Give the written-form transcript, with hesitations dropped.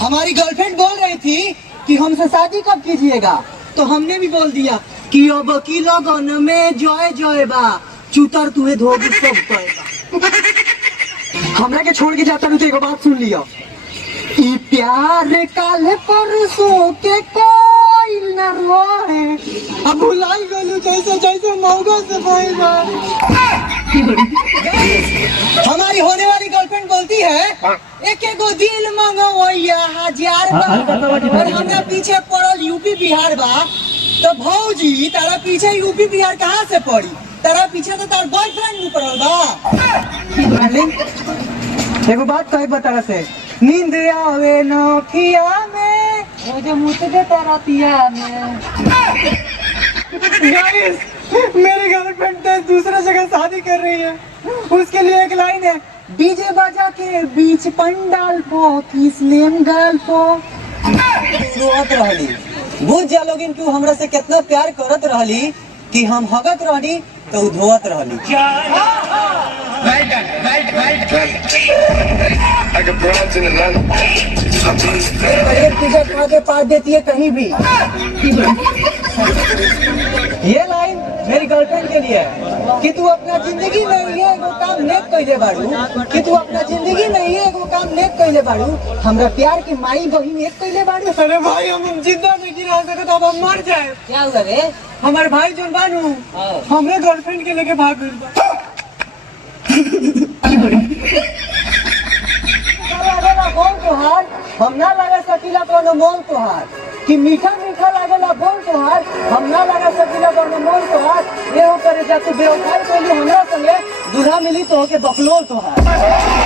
हमारी गर्लफ्रेंड बोल रही थी कि हमसे शादी कब कीजिएगा, तो हमने भी बोल दिया कि अब की लगन में जय जय बा, चूतर तुम्हें धोबी सब कहेगा। हमरा के छोड़ के जाता नहीं तो एक बात सुन लियो, ई प्यार काल परसों के कोई न रोए, अब भुलाई गलू जैसे जैसे मौका से भइल बा। हमारी होने वाली गर्लफ्रेंड बोलती है एक एगो दिल मंगवैया 1000 बा, और हमरा पीछे पड़ल यूपी बिहार बा। तो भौजी तारा पीछे यूपी बिहार कहाँ से पड़ी, तारा पीछे तो तार बॉयफ्रेंड नहीं पड़ल बा। एगो बात कहे बतारा से, नींद आवे नौकिया में, मुझे मुझे देता रातिया में। गाइस, मेरी गर्लफ्रेंड तो दूसरे जगह शादी कर रही है, उसके लिए एक लाइन है, डीजे बजा के बीच पंडाल पो किस लेम गाल पो। रोत रहली, बुझ जा लोगिन तू हमरा से कितना प्यार करत रहली कि हम हगत रहली तो धोवत रहली। तुझे खा के पार देती है कहीं भी। ये लाइन मेरी गर्लफ्रेंड के लिए है कि तू अपना जिंदगी में ये एगो काम नेक कइले बाड़ू, कि तू अपना जिंदगी में ये एगो काम नेक कइले बाड़ू, हमरा प्यार की माई बहिन एक कइले बाड़ू। अरे भाई हम जिंदा नहीं रह सकते, तो अब हम मर जाए। क्या हुआ रे? हमारे भाई जोन बानू हमरे गर्लफ्रेंड के लेके भाग गइल बा। बोल तोहार हम ना लगा सकीला कोनो मोल तोहार, कि मीठा मीठा लागेला बोल तोहार हम ना लगा सकीला कोनो मोल तोहार। ये हो करे जा तू बेवफाई कइली हमरा संगे, दूल्हा मिली तो होके बकलोल तोहार।